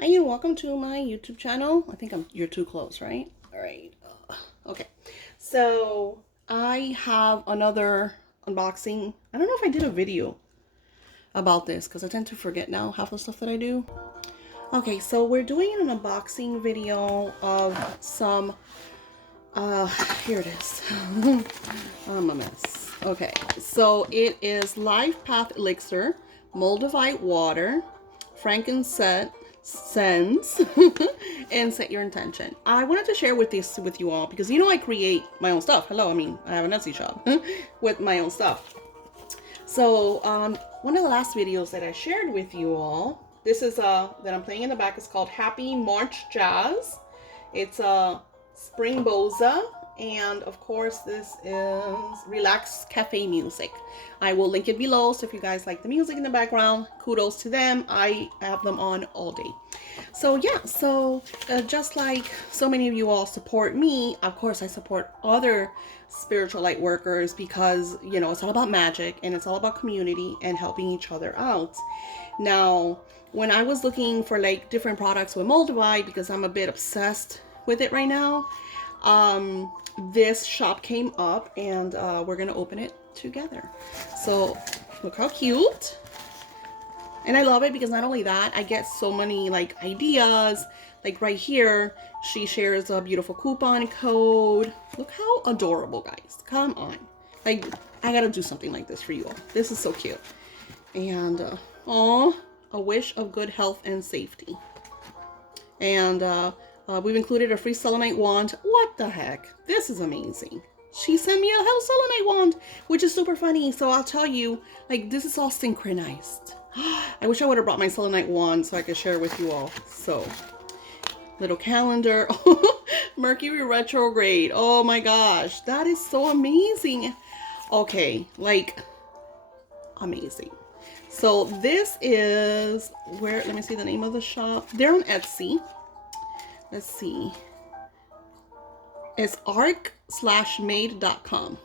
Hi and welcome to my YouTube channel. I think you're too close, right? All right. Okay. So I have another unboxing. I don't know if I did a video about this because I tend to forget now half the stuff that I do. Okay, so we're doing an unboxing video of some, here it is. I'm a mess. Okay, so it is Life Path Elixir, Moldavite Water, frankincense, and set your intention. I wanted to share this with you all because I create my own stuff. Hello, I have an Etsy shop with my own stuff. So one of the last videos that I shared with you all, this is that I'm playing in the back, is called Happy March Jazz. It's a spring boza, and of course this is relaxed cafe music. I will link it below, so if you guys like the music in the background, kudos to them. I have them on all day. So yeah, just like so many of you all support me, of course I support other spiritual light workers because it's all about magic and it's all about community and helping each other out. Now, when I was looking for like different products with Moldavite, because I'm a bit obsessed with it right now, this shop came up, and we're gonna open it together. So look how cute. And I love it because not only that, I get so many like ideas. Like right here, she shares a beautiful coupon code. Look how adorable, guys. Come on. Like, I gotta do something like this for you all. This is so cute. And, a wish of good health and safety. And we've included a free selenite wand. What the heck? This is amazing. She sent me a hell selenite wand, which is super funny. So I'll tell you, like, this is all synchronized. I wish I would have brought my selenite wand so I could share with you all. So, little calendar. Mercury retrograde. Oh my gosh, that is so amazing. Okay, like, amazing. So this is where, let me see the name of the shop. They're on Etsy. Let's see. It's arc/made.com.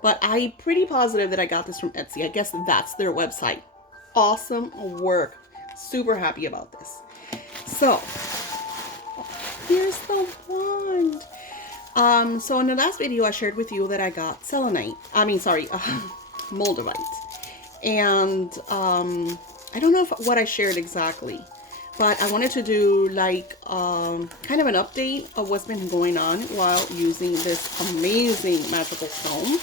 But I'm pretty positive that I got this from Etsy. I guess that's their website. Awesome work. Super happy about this. So, here's the wand. So in the last video, I shared with you that I got Moldavite. And I don't know what I shared exactly, but I wanted to do like kind of an update of what's been going on while using this amazing magical stone.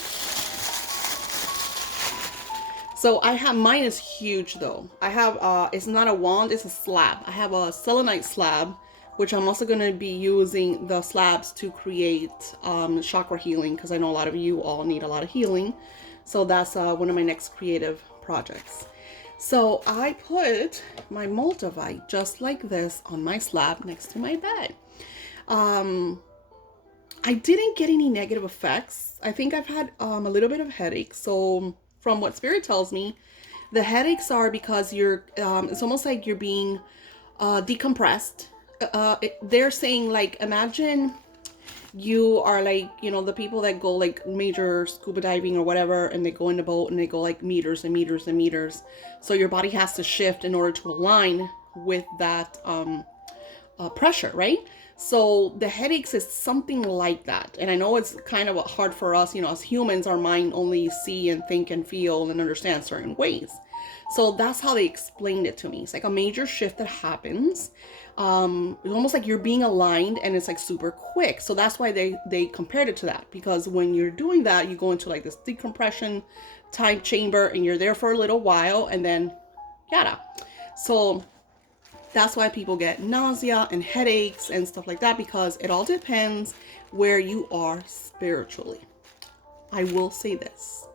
So I have, mine is huge though. I have, it's not a wand, it's a slab. I have a selenite slab, which I'm also going to be using the slabs to create chakra healing, because I know a lot of you all need a lot of healing. So that's one of my next creative projects. So I put my Moldavite just like this on my slab next to my bed. I didn't get any negative effects. I think I've had a little bit of headaches. So from what Spirit tells me, the headaches are because you're, it's almost like you're being decompressed. They're saying, like, imagine you are like, the people that go like major scuba diving or whatever, and they go in the boat and they go like meters and meters and meters. So your body has to shift in order to align with that pressure, right? So the headaches is something like that. And I know it's kind of hard for us, as humans, our mind only see and think and feel and understand certain ways. So that's how they explained it to me. It's like a major shift that happens. It's almost like you're being aligned, and it's like super quick. So that's why they compared it to that, because when you're doing that, you go into like this decompression type chamber, and you're there for a little while, and then yada. So that's why people get nausea and headaches and stuff like that, because it all depends where you are spiritually. I will say this.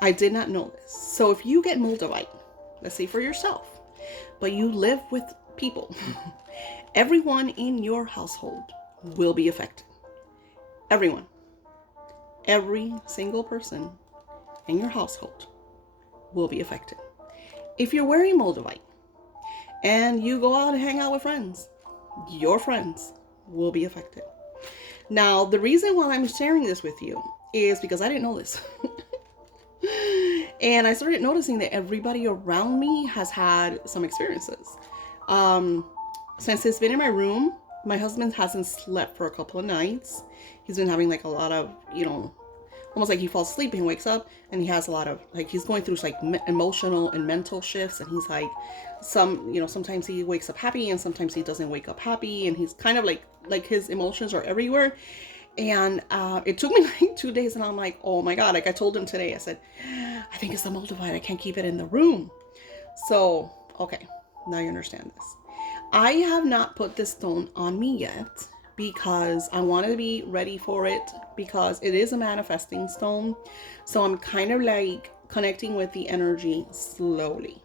I did not know this. So if you get Moldavite, let's say for yourself, but you live with people, everyone in your household will be affected. Everyone. Every single person in your household will be affected. If you're wearing Moldavite and you go out and hang out with friends, your friends will be affected. Now, the reason why I'm sharing this with you is because I didn't know this. And I started noticing that everybody around me has had some experiences. Since it's been in my room, my husband hasn't slept for a couple of nights. He's been having like a lot of, almost like he falls asleep and he wakes up and he has a lot of, like, he's going through like emotional and mental shifts, and he's like, sometimes he wakes up happy and sometimes he doesn't wake up happy, and he's kind of like his emotions are everywhere. And it took me like 2 days, and I'm like, oh my God. Like I told him today, I said, I think it's the Moldavite. I can't keep it in the room. So, okay, now you understand this. I have not put this stone on me yet because I want to be ready for it, because it is a manifesting stone. So I'm kind of like connecting with the energy slowly.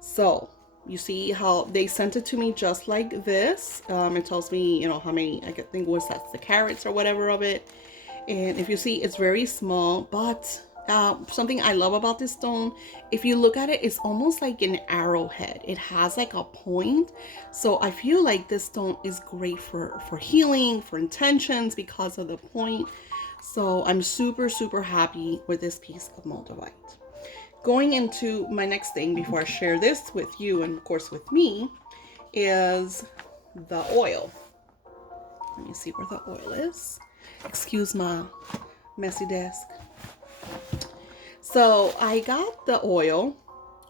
So you see how they sent it to me just like this. It tells me, how many, I think was that's the carats or whatever of it. And if you see, it's very small, but something I love about this stone, if you look at it, it's almost like an arrowhead. It has like a point. So I feel like this stone is great for healing, for intentions, because of the point. So I'm super, super happy with this piece of Moldavite. Going into my next thing before I share this with you and of course with me is the oil. Let me see where the oil is. Excuse my messy desk. So I got the oil,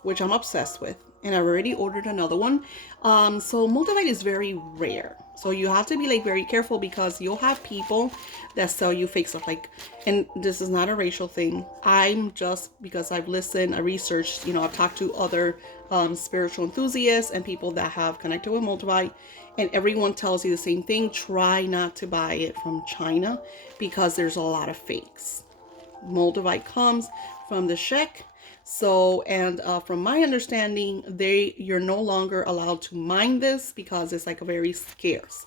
which I'm obsessed with, and I already ordered another one. So Moldavite is very rare. So you have to be like very careful, because you'll have people that sell you fake stuff, like, and this is not a racial thing. I'm just, because I've listened, I researched, I've talked to other spiritual enthusiasts and people that have connected with Moldavite, and everyone tells you the same thing. Try not to buy it from China, because there's a lot of fakes. Moldavite comes from the Czech. So, and from my understanding, you're no longer allowed to mine this because it's like a very scarce.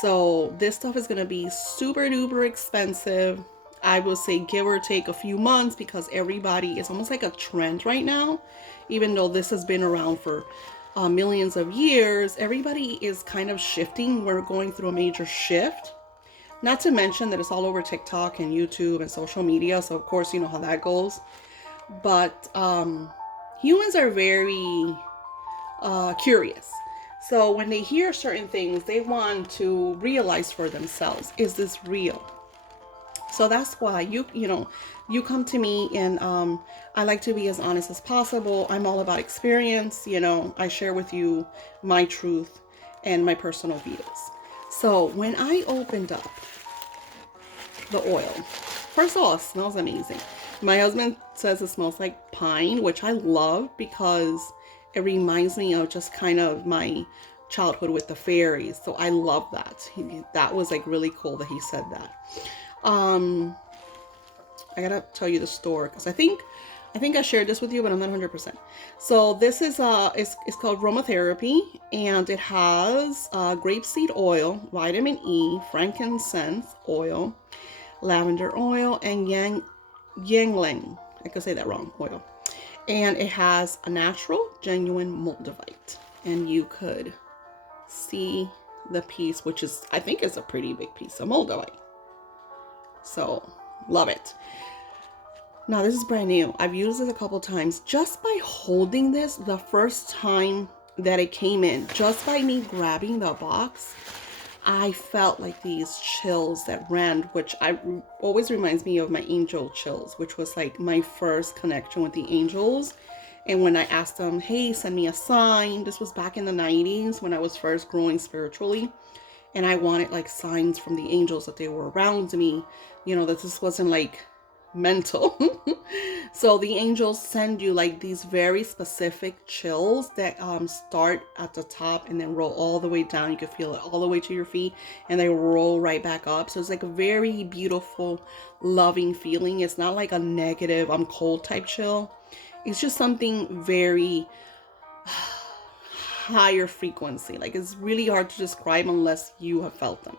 So this stuff is going to be super duper expensive. I will say give or take a few months, because everybody is almost like a trend right now. Even though this has been around for millions of years, everybody is kind of shifting. We're going through a major shift. Not to mention that it's all over TikTok and YouTube and social media. So of course, you know how that goes. But humans are very curious. So when they hear certain things, they want to realize for themselves, is this real? So that's why you come to me, and I like to be as honest as possible. I'm all about experience. I share with you my truth and my personal views. So when I opened up the oil, first of all, it smells amazing. My husband says it smells like pine, which I love, because it reminds me of just kind of my childhood with the fairies. So I love that. That was like really cool that he said that. I gotta tell you the store, because I think I shared this with you, but I'm not 100%. So this is it's called aromatherapy, and it has grapeseed oil, vitamin E, frankincense oil, lavender oil, and yangling. I could say that wrong, oil. And it has a natural, genuine Moldavite. And you could see the piece, which is, I think, is a pretty big piece of Moldavite. So, love it. Now, this is brand new. I've used it a couple times. Just by holding this, the first time that it came in, just by me grabbing the box, I felt like these chills that ran, which always reminds me of my angel chills, which was like my first connection with the angels. And when I asked them, hey, send me a sign, this was back in the 90s when I was first growing spiritually. And I wanted like signs from the angels that they were around me, that this wasn't like mental. So the angels send you like these very specific chills that start at the top and then roll all the way down. You can feel it all the way to your feet, and they roll right back up. So it's like a very beautiful, loving feeling. It's not like a negative, I'm cold type chill. It's just something very higher frequency. Like, it's really hard to describe unless you have felt them.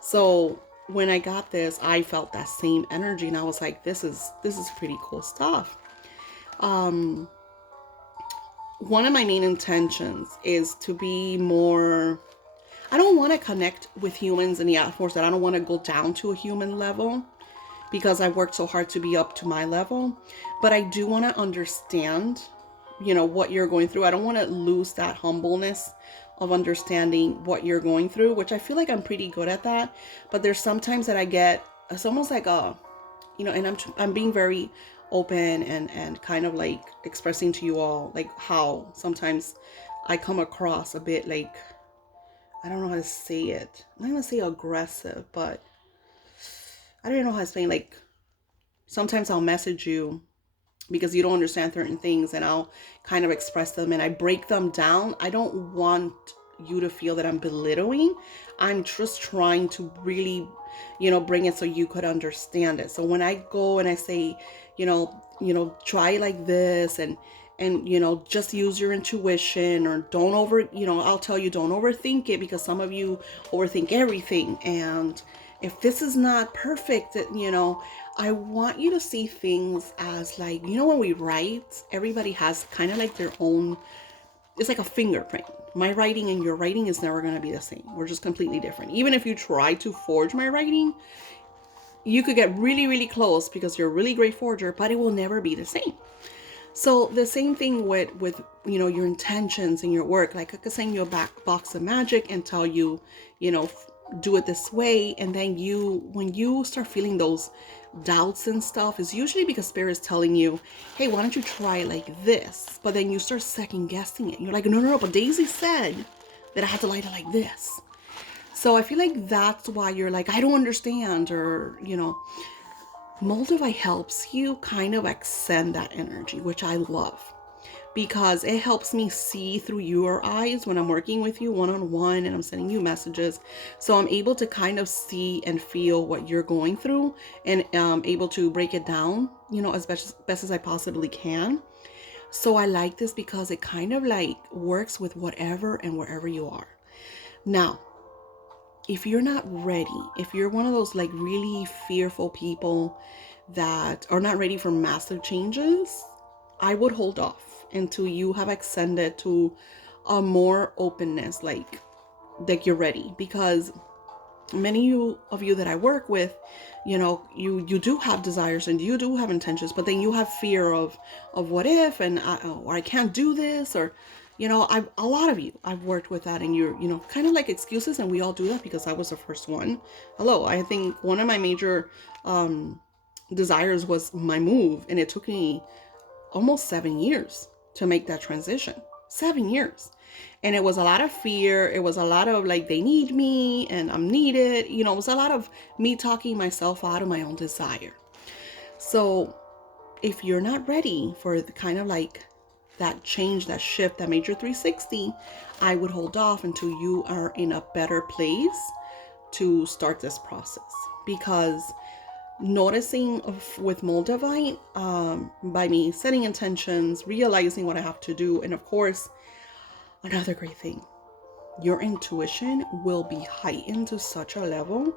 So when I got this, I felt that same energy, and I was like, this is pretty cool stuff. One of my main intentions is to be more, I don't want to connect with humans, and yeah, of course, that I don't want to go down to a human level, because I worked so hard to be up to my level, but I do want to understand what you're going through. I don't want to lose that humbleness of understanding what you're going through, which I feel like I'm pretty good at that. But there's sometimes that I get, it's almost like and I'm being very open and kind of like expressing to you all like how sometimes I come across a bit like, I don't know how to say it. I'm not gonna say aggressive, but I don't know how to say, like, sometimes I'll message you because you don't understand certain things, and I'll kind of express them and I break them down. I don't want you to feel that I'm belittling. I'm just trying to really, bring it so you could understand it. So when I go and I say, try like this, and just use your intuition, or don't I'll tell you, don't overthink it, because some of you overthink everything. And if this is not perfect, I want you to see things as like, when we write, everybody has kind of like their own, it's like a fingerprint. My writing and your writing is never going to be the same. We're just completely different. Even if you try to forge my writing, you could get really, really close because you're a really great forger, but it will never be the same. So the same thing with your intentions and your work. Like, I could send you a box of magic and tell you, do it this way. And then when you start feeling those doubts and stuff, is usually because Spirit is telling you, hey, why don't you try it like this? But then you start second guessing it. You're like, no, but Daisy said that I had to light it like this. So I feel like that's why you're like, I don't understand, or, Moldavite helps you kind of ascend that energy, which I love, because it helps me see through your eyes when I'm working with you one-on-one and I'm sending you messages. So I'm able to kind of see and feel what you're going through, and able to break it down, as best as I possibly can. So I like this because it kind of like works with whatever and wherever you are. Now, if you're not ready, if you're one of those like really fearful people that are not ready for massive changes, I would hold off until you have ascended to a more openness, like you're ready. Because many of you that I work with, you do have desires and you do have intentions, but then you have fear of what if, and or I can't do this, or a lot of you, I've worked with that, and you're, kind of like excuses, and we all do that because I was the first one. Hello, I think one of my major desires was my move, and it took me almost 7 years to make that transition. 7 years. And it was a lot of fear. It was a lot of like, they need me and I'm needed. It was a lot of me talking myself out of my own desire. So if you're not ready for the kind of like that change, that shift, that major 360, I would hold off until you are in a better place to start this process. Because noticing with Moldavite, by me setting intentions, realizing what I have to do, and of course, another great thing, your intuition will be heightened to such a level.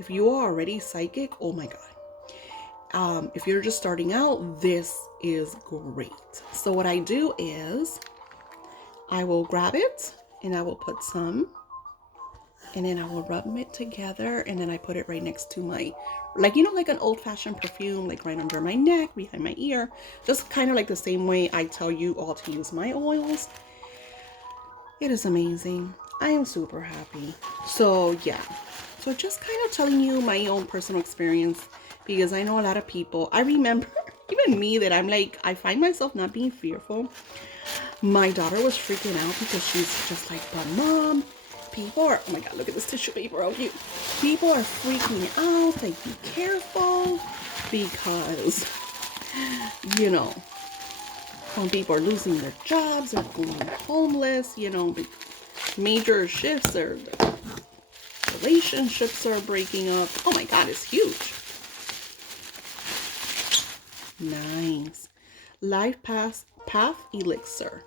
If you are already psychic, oh my God. If you're just starting out, this is great. So what I do is I will grab it and I will put some, and then I will rub it together, and then I put it right next to my, like, like an old-fashioned perfume, like right under my neck, behind my ear, just kind of like the same way I tell you all to use my oils. It is amazing. I am super happy. So yeah, so just kind of telling you my own personal experience, because I know a lot of people, I remember even me, that I'm like, I find myself not being fearful. My daughter was freaking out because she's just like, but mom, people are, oh my God, look at this tissue paper, oh cute. People are freaking out, like, be careful, because, when people are losing their jobs, they're going homeless, major shifts, or relationships are breaking up. Oh my God, it's huge. Nice. Life path elixir.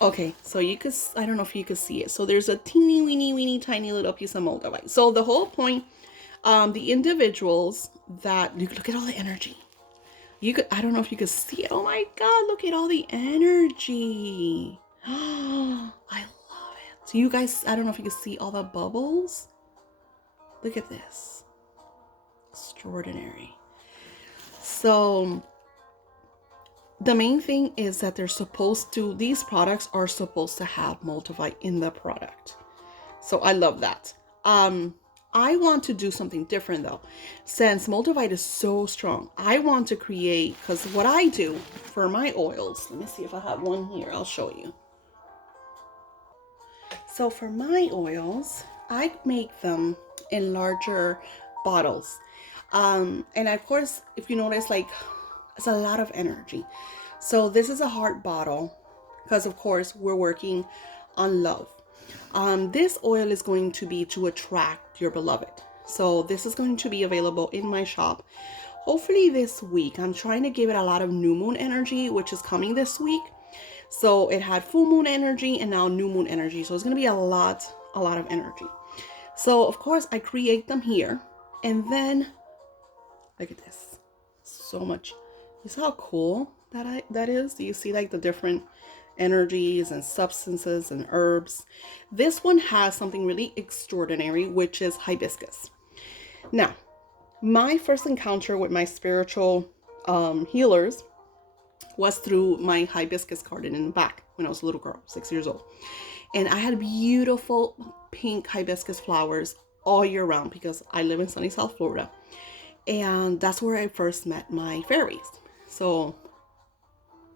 Okay, so you could, I don't know if you could see it. So there's a teeny weeny tiny little piece of Moldavite. So the whole point, the individuals that, look at all the energy. I don't know if you could see it. Oh my God, look at all the energy. Oh, I love it. So you guys, I don't know if you can see all the bubbles. Look at this. Extraordinary. So The main thing is that these products are supposed to have Moldavite in the product. So I love that. I want to do something different though. Since Moldavite is so strong, I want to create, because what I do for my oils, let me see if I have one here, I'll show you. So for my oils, I make them in larger bottles. And of course, if you notice, like, it's a lot of energy. So this is a heart bottle because of course we're working on love. This oil is going to be to attract your beloved. So this is going to be available in my shop hopefully this week. I'm trying to give it a lot of new moon energy, which is coming this week. So it had full moon energy and now new moon energy. So it's going to be a lot of energy. So of course I create them here, and then look at this. So much. You see how cool that is? Do you see like the different energies and substances and herbs? This one has something really extraordinary, which is hibiscus. Now, my first encounter with my spiritual healers was through my hibiscus garden in the back when I was a little girl, 6 years old. And I had beautiful pink hibiscus flowers all year round because I live in sunny South Florida. And that's where I first met my fairies. So,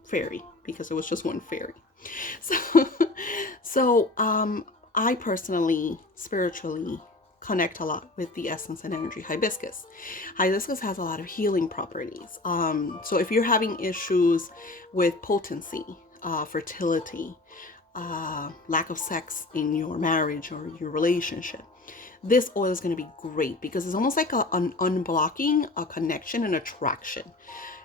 fairy, because it was just one fairy. So I personally, spiritually connect a lot with the essence and energy hibiscus. Hibiscus has a lot of healing properties. So if you're having issues with potency, fertility, lack of sex in your marriage or your relationship, this oil is going to be great because it's almost like an unblocking a connection and attraction.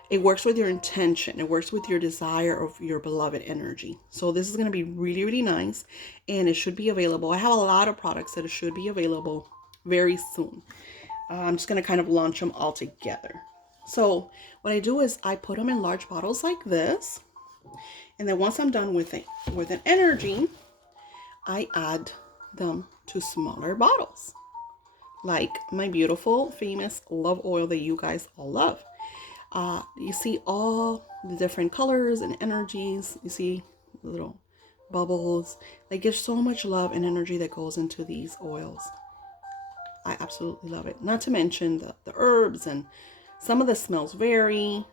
It works with your intention. It works with your desire of your beloved energy. So this is going to be really, really nice, and it should be available. I have a lot of products that should be available very soon. I'm just going to kind of launch them all together. So what I do is I put them in large bottles like this, and then once I'm done with an energy, I add them to smaller bottles, like my beautiful, famous love oil that you guys all love. You see all the different colors and energies. You see the little bubbles. Like, there's so much love and energy that goes into these oils. I absolutely love it. Not to mention the herbs, and some of the smells vary.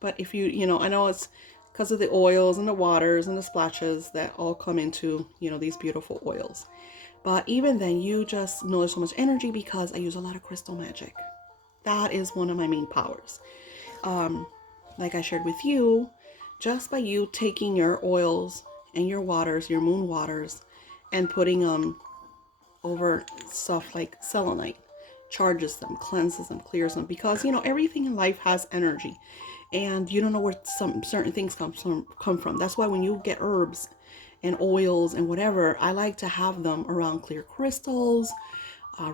But if you know, I know it's because of the oils and the waters and the splashes that all come into, these beautiful oils. But even then, you just know there's so much energy because I use a lot of crystal magic. That is one of my main powers. Like I shared with you, just by you taking your oils and your waters, your moon waters, and putting them over stuff like selenite, charges them, cleanses them, clears them, because everything in life has energy, and you don't know where some certain things come from. That's why when you get herbs and oils and whatever, I like to have them around clear crystals,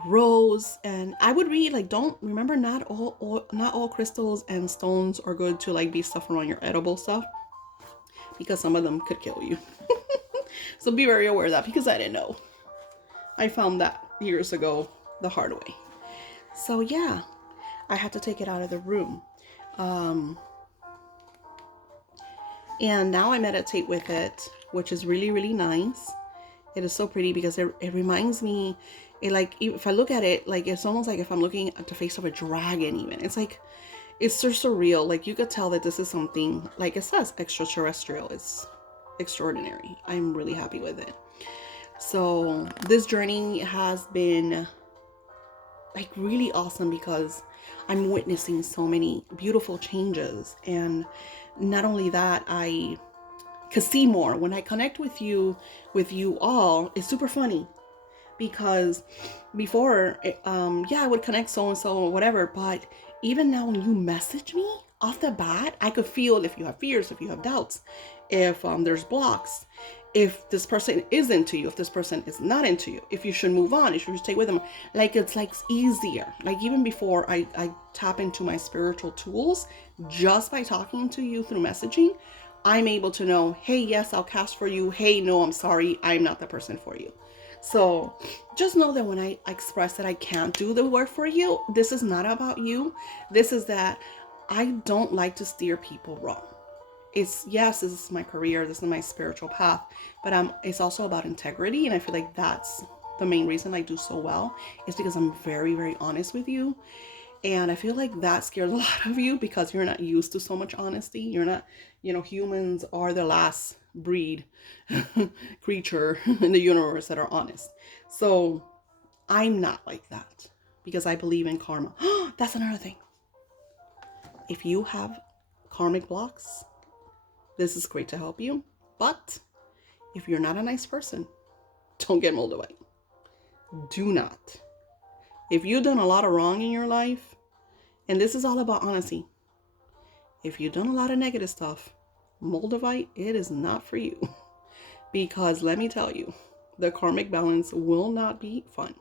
rose. And I would read, like, not all crystals and stones are good to like be stuff around your edible stuff, because some of them could kill you. So be very aware of that, because I didn't know. I found that years ago the hard way. So yeah, I had to take it out of the room. And now I meditate with it, which is really, really nice. It is so pretty because it reminds me, if I look at it, like, it's almost like if I'm looking at the face of a dragon even. It's like, it's so surreal. Like, you could tell that this is something, like it says, extraterrestrial. It's extraordinary. I'm really happy with it. So this journey has been like really awesome because I'm witnessing so many beautiful changes. And not only that, I could see more when I connect with you all. It's super funny because before, I would connect so-and-so or whatever, but even now when you message me off the bat, I could feel if you have fears, if you have doubts, if there's blocks, if this person is into you, if this person is not into you, if you should move on, if you should stay with them. Like, it's like easier. Like, even before I tap into my spiritual tools, just by talking to you through messaging, I'm able to know, hey, yes, I'll cast for you. Hey, no, I'm sorry, I'm not the person for you. So just know that when I express that I can't do the work for you, this is not about you. This is that I don't like to steer people wrong. yes, this is my career, this is my spiritual path, but it's also about integrity. And I feel like that's the main reason I do so well, is because I'm very, very honest with you. And I feel like that scares a lot of you because you're not used to so much honesty. You're not, humans are the last breed creature in the universe that are honest. So I'm not like that because I believe in karma. That's another thing. If you have karmic blocks, this is great to help you. But if you're not a nice person, don't get Moldavite. Do not. If you've done a lot of wrong in your life, and this is all about honesty, if you've done a lot of negative stuff, Moldavite, it is not for you. Because let me tell you, the karmic balance will not be fun.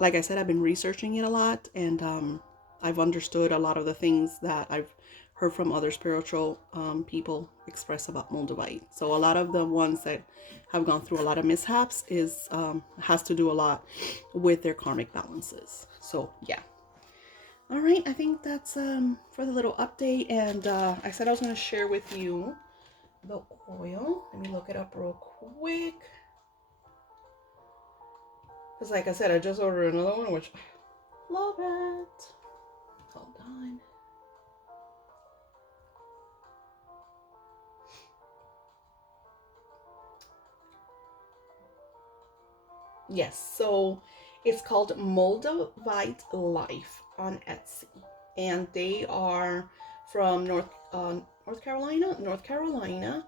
Like I said, I've been researching it a lot, and I've understood a lot of the things that I've heard from other spiritual people express about Moldavite. So a lot of the ones that have gone through a lot of mishaps has to do a lot with their karmic balances. So yeah. All right, I think that's for the little update. And I said I was going to share with you the oil. Let me look it up real quick. Because like I said, I just ordered another one, which I love it. Hold on. Yes, so it's called Moldavite Life on Etsy. And they are from North Carolina.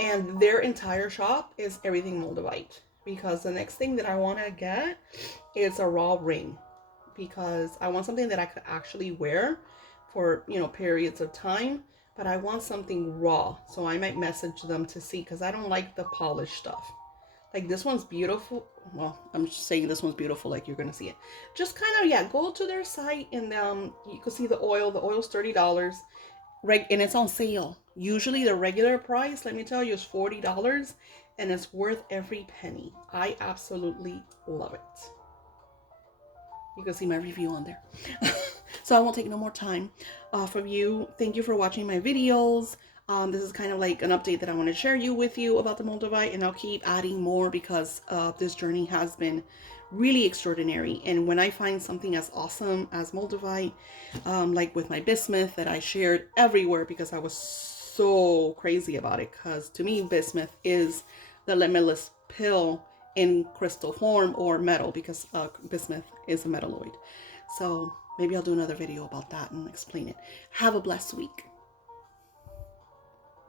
And their entire shop is everything Moldavite. Because the next thing that I want to get is a raw ring. Because I want something that I could actually wear for, periods of time. But I want something raw. So I might message them to see, because I don't like the polished stuff. Like this one's beautiful. Well, I'm just saying this one's beautiful, like you're gonna see it. Just kind of, yeah, go to their site and you can see the oil. The oil's $30. And it's on sale. Usually the regular price, let me tell you, is $40, and it's worth every penny. I absolutely love it. You can see my review on there. So I won't take no more time from you. Thank you for watching my videos. This is kind of like an update that I want to share with you about the Moldavite, and I'll keep adding more because this journey has been really extraordinary. And when I find something as awesome as Moldavite, like with my bismuth that I shared everywhere because I was so crazy about it, because to me bismuth is the limitless pill in crystal form or metal, because bismuth is a metalloid. So maybe I'll do another video about that and explain it. Have a blessed week.